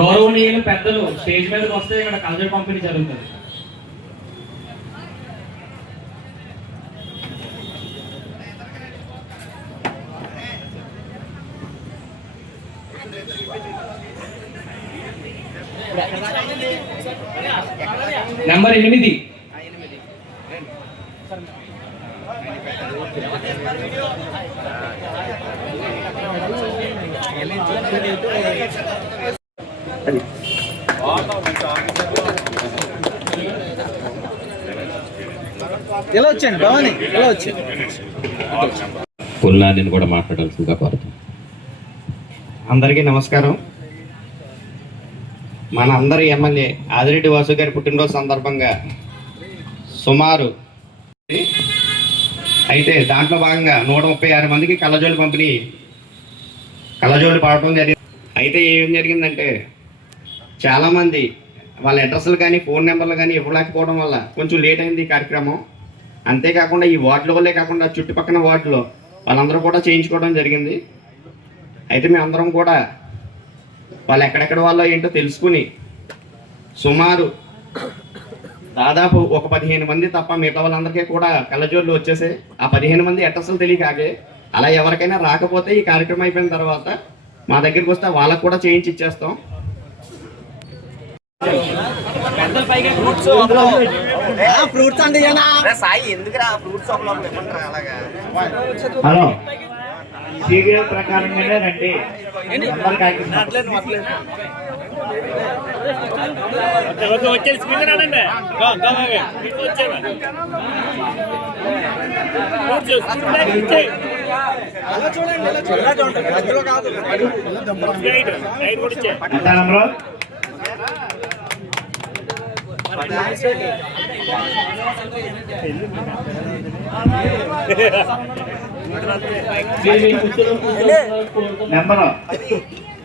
గౌరవనీయులు పెద్దలు స్టేజ్ మీదకి వస్తే ఇక్కడ కల్చర్ పంపిణీ జరుగుతుంది. నెంబర్ 8 ఎలా వచ్చాను భవాని, ఎలా వచ్చాను పుల్లాని కూడా మాట్లాడాల్సిందిగా కోరుతాను. అందరికీ నమస్కారం. మన అందరి ఎమ్మెల్యే ఆదిరెడ్డి వాసు గారి పుట్టినరోజు సందర్భంగా సుమారు అయితే దాంట్లో భాగంగా 136 మందికి కళ్ళజోళ్ళు పాడటం జరిగింది. అయితే ఏం జరిగిందంటే చాలామంది వాళ్ళ అడ్రస్లు కానీ ఫోన్ నెంబర్లు కానీ ఇవ్వలేకపోవడం వల్ల కొంచెం లేట్ అయింది ఈ కార్యక్రమం. అంతేకాకుండా ఈ వార్డుల వల్లే కాకుండా చుట్టుపక్కల వార్డులో వాళ్ళందరూ కూడా చేయించుకోవడం జరిగింది. అయితే మేమందరం కూడా వాళ్ళు ఎక్కడెక్కడ వాళ్ళో ఏంటో తెలుసుకుని సుమారు దాదాపు ఒక 15 మంది తప్ప మిగతా వాళ్ళందరికీ కూడా కళ్ళజోళ్ళు వచ్చేసాయి. ఆ 15 మంది అడ్రస్లు తెలియకాగే అలా ఎవరికైనా రాకపోతే ఈ కార్యక్రమం అయిపోయిన తర్వాత మా దగ్గరికి వస్తే వాళ్ళకు కూడా చేయించి ఇచ్చేస్తాం. హలో, సీరియల్ ప్రకారంగానే రండి.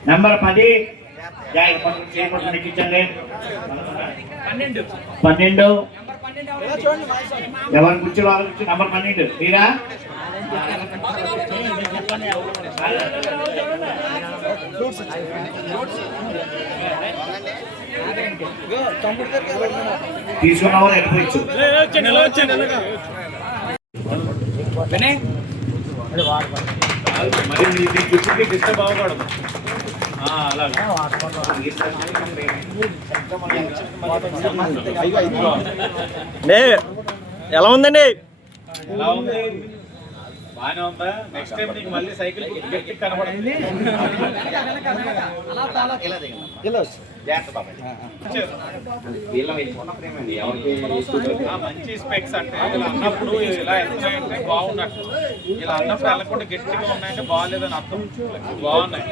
నెంబర్ 10 ఇచ్చండి. 12 ఎవరి గురించి వాళ్ళ గురించి నెంబర్ 12 మీరా? తీసుకున్నవారు ఎక్కడిచ్చు డిస్టర్బ్ అవ్వకూడదు. ఎలా ఉందండి? ఎలా ఉంది? బాగానే ఉందా? నెక్స్ట్ టైం నీకు మళ్ళీ సైకిల్ గట్టి కనబడుతుంది. మంచి స్పెక్స్ అంటే ఇలా అన్నప్పుడు ఇలా వెళ్తున్నాయంటే బాగున్నట్టు, ఇలా అన్నప్పుడు వెళ్ళకుండా గట్టిగా ఉన్నాయంటే బాగాలేదని అర్థం. బాగున్నాయి.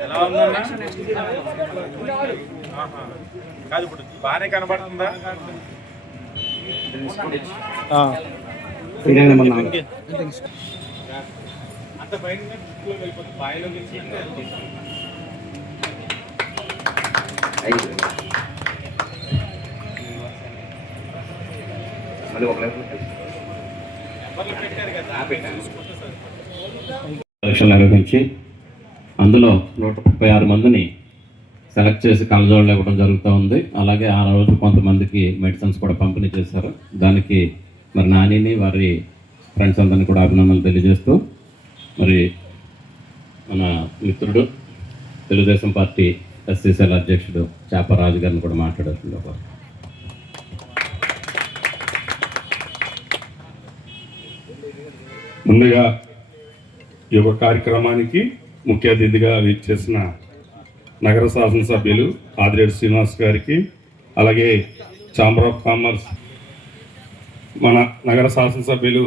ఎలా ఉందన్నా? కాదు, ఇప్పుడు బాగానే కనబడుతుందా? అంత బయట వెళ్ళిపోతుంది, బాయిలోకి ఎలక్షన్ నిర్వహించి అందులో 136 మందిని సెలెక్ట్ చేసి కళ్ళజోళ్ళు ఇవ్వడం జరుగుతూ ఉంది. అలాగే ఆ రోజు కొంతమందికి మెడిసిన్స్ కూడా పంపిణీ చేశారు. దానికి మరి నానిని వారి ఫ్రెండ్స్ అందరినీ కూడా అభినందనలు తెలియజేస్తూ మరి మన మిత్రుడు తెలుగుదేశం పార్టీ ఎస్సీసీఎల్ అధ్యక్షుడు చాపరాజు గారిని కూడా మాట్లాడాల్సింది. ముందుగా ఈ యొక్క కార్యక్రమానికి ముఖ్య అతిథిగా విచ్చేసిన నగర శాసనసభ్యులు ఆదిరెడ్డి శ్రీనివాస్ గారికి, అలాగే ఛాంబర్ ఆఫ్ కామర్స్ మన నగర శాసనసభ్యులు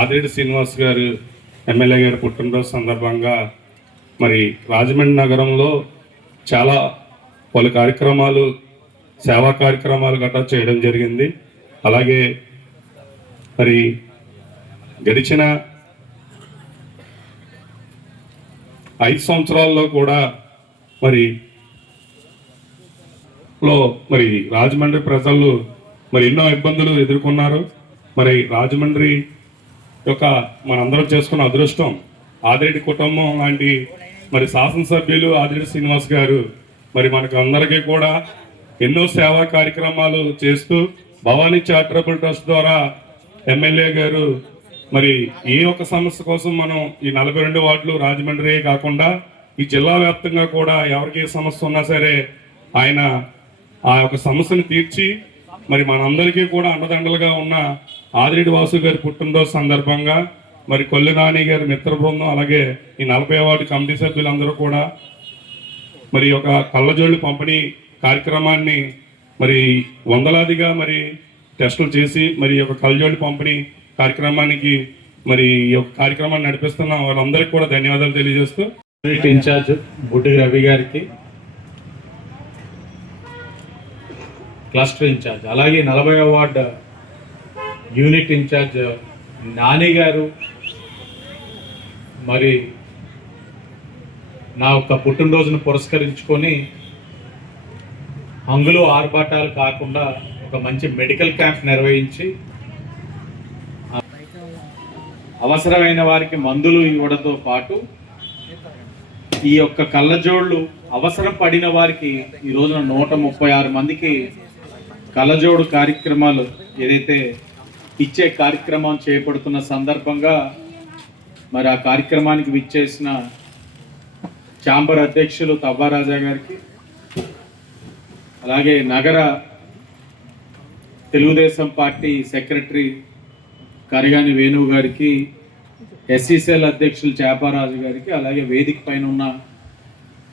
ఆదిరెడ్డి శ్రీనివాస్ గారు ఎమ్మెల్యే గారి పుట్టినరోజు సందర్భంగా మరి రాజమండ్రి నగరంలో చాలా పలు కార్యక్రమాలు సేవా కార్యక్రమాలు గట్రా చేయడం జరిగింది. అలాగే మరి గడిచిన 5 సంవత్సరాల్లో కూడా మరి రాజమండ్రి ప్రజలు మరి ఎన్నో ఇబ్బందులు ఎదుర్కొన్నారు. మరి రాజమండ్రి యొక్క మనందరం చేసుకున్న అదృష్టం ఆదిరెడ్డి కుటుంబం లాంటి మరి శాసనసభ్యులు ఆదిరెడ్డి శ్రీనివాస్ గారు మరి మనకు అందరికీ కూడా ఎన్నో సేవా కార్యక్రమాలు చేస్తూ భవానీ చారిటబుల్ ట్రస్ట్ ద్వారా ఎమ్మెల్యే గారు మరి ఏ ఒక్క సమస్య కోసం మనం ఈ 42 వార్డులు రాజమండ్రి కాకుండా ఈ జిల్లా వ్యాప్తంగా కూడా ఎవరికి ఏ సమస్య ఉన్నా సరే ఆయన ఆ యొక్క సమస్యను తీర్చి మరి మనందరికీ కూడా అండదండలుగా ఉన్న ఆదిరెడ్డి వాసు గారి పుట్టినరోజు సందర్భంగా మరి కొల్లి నాని గారి మిత్ర బృందం అలాగే ఈ 40వ వార్డు కమిటీ సభ్యులందరూ కూడా మరి ఒక కళ్ళజోళ్ళు పంపిణీ కార్యక్రమాన్ని మరి వందలాదిగా మరి టెస్టులు చేసి మరి ఒక కళ్ళజోళ్ళు పంపిణీ కార్యక్రమానికి మరి ఈ యొక్క కార్యక్రమాన్ని నడిపిస్తున్న వాళ్ళందరికీ కూడా ధన్యవాదాలు తెలియజేస్తూ యూనిట్ ఇన్ఛార్జ్ బుడ్డి రవి గారికి, క్లస్టర్ ఇన్ఛార్జ్ అలాగే 40వ వార్డు యూనిట్ ఇన్ఛార్జ్ నాని గారు మరి నా యొక్క పుట్టినరోజును పురస్కరించుకొని హంగులు ఆర్భాటాలు కాకుండా ఒక మంచి మెడికల్ క్యాంప్ నిర్వహించి అవసరమైన వారికి మందులు ఇవ్వడంతో పాటు ఈ యొక్క కళ్ళజోళ్ళు అవసరం పడిన వారికి ఈ రోజున 136 మందికి కళ్ళజోడు కార్యక్రమాలు ఏదైతే ఇచ్చే కార్యక్రమం చేపడుతున్న సందర్భంగా మరి ఆ కార్యక్రమానికి విచ్చేసిన ఛాంబర్ అధ్యక్షులు తవ్వారాజా గారికి, అలాగే నగర తెలుగుదేశం పార్టీ సెక్రటరీ కరిగాని వేణు గారికి, ఎస్సీసీఎల్ అధ్యక్షులు చేపారాజు గారికి, అలాగే వేదిక పైన ఉన్న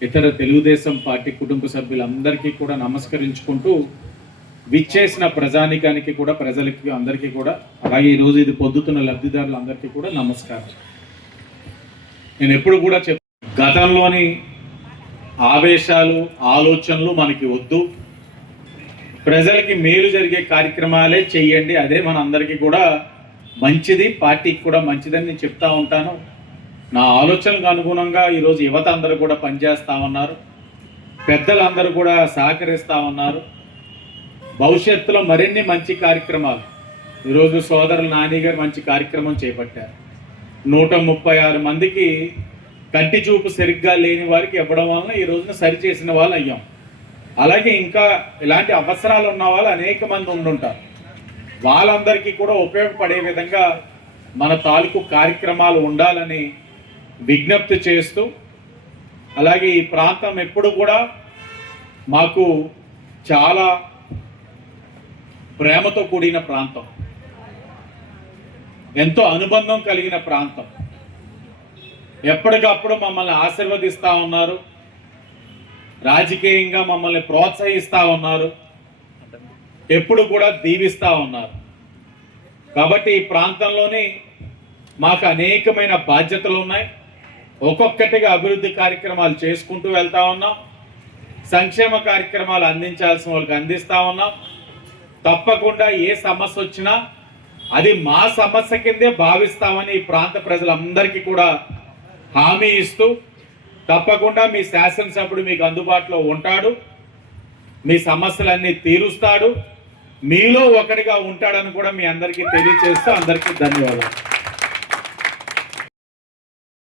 ఇతర తెలుగుదేశం పార్టీ కుటుంబ సభ్యులందరికీ కూడా నమస్కరించుకుంటూ విచ్చేసిన ప్రజానికానికి కూడా ప్రజలకి అందరికీ కూడా అలాగే ఈరోజు ఇది పొందుతున్న లబ్ధిదారులందరికీ కూడా నమస్కారం. నేను ఎప్పుడు కూడా గతంలోని ఆవేశాలు ఆలోచనలు మనకి వద్దు, ప్రజలకి మేలు జరిగే కార్యక్రమాలే చెయ్యండి, అదే మన అందరికీ కూడా మంచిది, పార్టీకి కూడా మంచిదని నేను చెప్తా ఉంటాను. నా ఆలోచనలకు అనుగుణంగా ఈరోజు యువత అందరూ కూడా పనిచేస్తూ ఉన్నారు, పెద్దలందరూ కూడా సహకరిస్తూ ఉన్నారు. భవిష్యత్తులో మరిన్ని మంచి కార్యక్రమాలు ఈరోజు సోదరులు నాని గారు మంచి కార్యక్రమం చేపట్టారు. 136 మందికి కంటి చూపు సరిగ్గా లేని వారికి ఇవ్వడం వలన ఈ రోజున సరిచేసిన వాళ్ళు అయ్యాం. అలాగే ఇంకా ఇలాంటి అవసరాలు ఉన్న వాళ్ళు అనేక మంది ఉండుంటారు, వాళ్ళందరికీ కూడా ఉపయోగపడే విధంగా మన తాలూకు కార్యక్రమాలు ఉండాలని విజ్ఞప్తి చేస్తూ, అలాగే ఈ ప్రాంతం ఎప్పుడు కూడా మాకు చాలా ప్రేమతో కూడిన ప్రాంతం, ఎంతో అనుబంధం కలిగిన ప్రాంతం. ఎప్పటికప్పుడు మమ్మల్ని ఆశీర్వదిస్తూ ఉన్నారు, రాజకీయంగా మమ్మల్ని ప్రోత్సహిస్తూ ఉన్నారు, ఎప్పుడు కూడా దీవిస్తూ ఉన్నారు. కాబట్టి ఈ ప్రాంతంలోని మాకు అనేకమైన బాధ్యతలు ఉన్నాయి. ఒక్కొక్కటిగా అభివృద్ధి కార్యక్రమాలు చేసుకుంటూ వెళ్తా ఉన్నాం, సంక్షేమ కార్యక్రమాలు అందించాల్సిన వాళ్ళకి అందిస్తూ ఉన్నాం. తప్పకుండా ఏ సమస్య వచ్చినా అది మా సమస్య కిందే భావిస్తామని ఈ ప్రాంత ప్రజలందరికీ కూడా హామీ ఇస్తూ, తప్పకుండా మీ శాసనసభ్యుడు మీకు అందుబాటులో ఉంటాడు, మీ సమస్యలన్నీ తీరుస్తాడు, మీలో ఒకటిగా ఉంటాడని కూడా మీ అందరికీ తెలియజేస్తూ అందరికీ ధన్యవాదాలు.